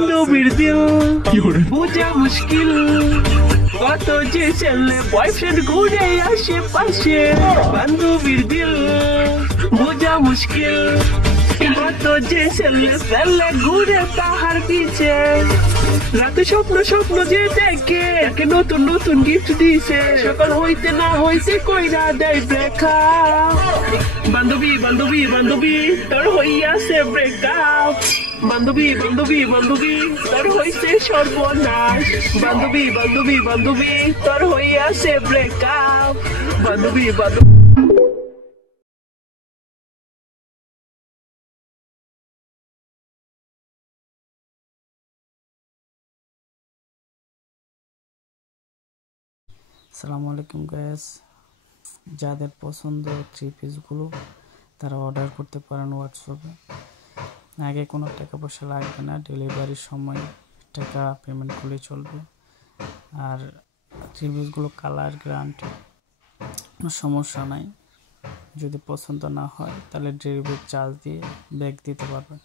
বান্ধবীর দিল বোঝা মুশকিল, কত যে ছেলে বয়ফ্রেন্ড ঘুরে আশেপাশে। বান্ধবীর দিল বোঝা মুশকিল, কত যে ছেলে ফেলে ঘুরে তাহার পিছে। রাতে স্বপ্ন স্বপ্ন যে দেখে, একে নতুন নতুন গিফট দিছে, সকাল হইতে না হইতে কইরা দেয় ব্রেকআপ। বান্ধবী বান্ধবী বান্ধবী তোর হইয়াছে ব্রেকআপ। বান্ধবী বান্ধবী বান্ধবী তোর হইছে সর্বনাশ। বান্ধবী বান্ধবী বান্ধবী তোর হইয়াছে ব্রেকআপ। বান্ধবী বান্ধবী। আসসালামু আলাইকুম গাইস, যাদের পছন্দ থ্রি পিসগুলো তারা অর্ডার করতে পারেন হোয়াটসঅ্যাপে। আগে কোনো টাকা পয়সা লাগবে না, ডেলিভারির সময় টাকা পেমেন্ট করলেই চলবে। আর থ্রি পিসগুলো কালার গ্যারান্টি, কোনো সমস্যা নাই। যদি পছন্দ না হয় তাহলে ডেলিভারি চার্জ দিয়ে ব্যাগ দিতে পারবেন।